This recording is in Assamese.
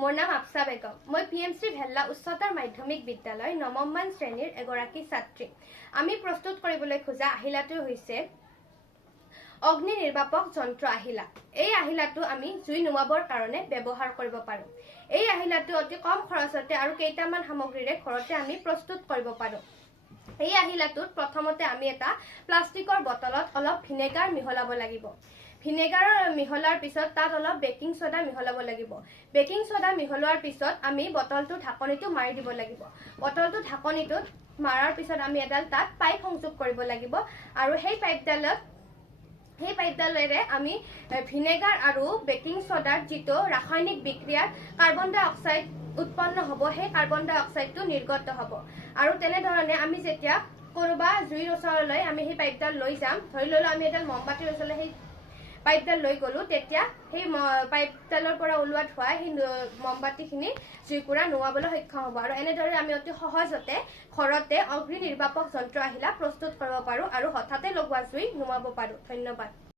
মোৰ নাম আফছা বেগম। মই PMC ভেল্লা উচ্চতৰ মাধ্যমিক বিদ্যালয় ৯ম শ্ৰেণীৰ এগৰাকী ছাত্ৰী। আমি প্ৰস্তুত কৰিবলৈ খোজা আহিলাটো হৈছে অগ্নি নিৰ্বাপক যন্ত্ৰ আহিলা। এই আহিলাটো আমি জুই নুমাবৰ কাৰণে ব্যৱহাৰ কৰিব পাৰোঁ। এই আহিলাটো অতি কম খৰচতে আৰু কেইটামান সামগ্ৰীৰে ঘৰতে আমি প্ৰস্তুত কৰিব পাৰোঁ। এই আহিলাটোত প্ৰথমতে আমি এটা প্লাষ্টিকৰ বটলত অলপ ভিনেগাৰ মিহলাব লাগিব। ভিনেগাৰ মিহলাৰ পিছত তাত অলপ বেকিং সোডা মিহলাব লাগিব। বেকিং সোডা মিহলোৱাৰ পিছত আমি বটলটো ঢাকনিটো মাৰি দিব লাগিব। বটলটো ঢাকনিটোত মাৰাৰ পিছত আমি এডাল তাত পাইপ সংযোগ কৰিব লাগিব আৰু সেই পাইপডালেৰে আমি ভিনেগাৰ আৰু বেকিং সোডাৰ যিটো ৰাসায়নিক বিক্ৰিয়াৰ কাৰ্বন ডাই অক্সাইড উৎপন্ন হ'ব, সেই কাৰ্বন ডাই অক্সাইডটো নিৰ্গত হ'ব। আৰু তেনেধৰণে আমি যেতিয়া কৰবা জুইৰ ওচৰলৈ আমি সেই পাইপডাল লৈ যাম, ধৰি ললো আমি এডাল মমবাতিৰ ওচৰলৈ সেই পাইপডাল লৈ গ'লো, তেতিয়া সেই পাইপডালৰ পৰা ওলোৱা ধোঁৱাই সেই মমবাতিখিনি জুইকুৰা নুৱাবলৈ সক্ষম হ'ব। আৰু এনেদৰে আমি অতি সহজতে ঘৰতে অগ্নি নিৰ্বাপক যন্ত্ৰ আহিলা প্ৰস্তুত কৰিব পাৰোঁ আৰু হঠাতে লগোৱা জুই নুমাব পাৰোঁ। ধন্যবাদ।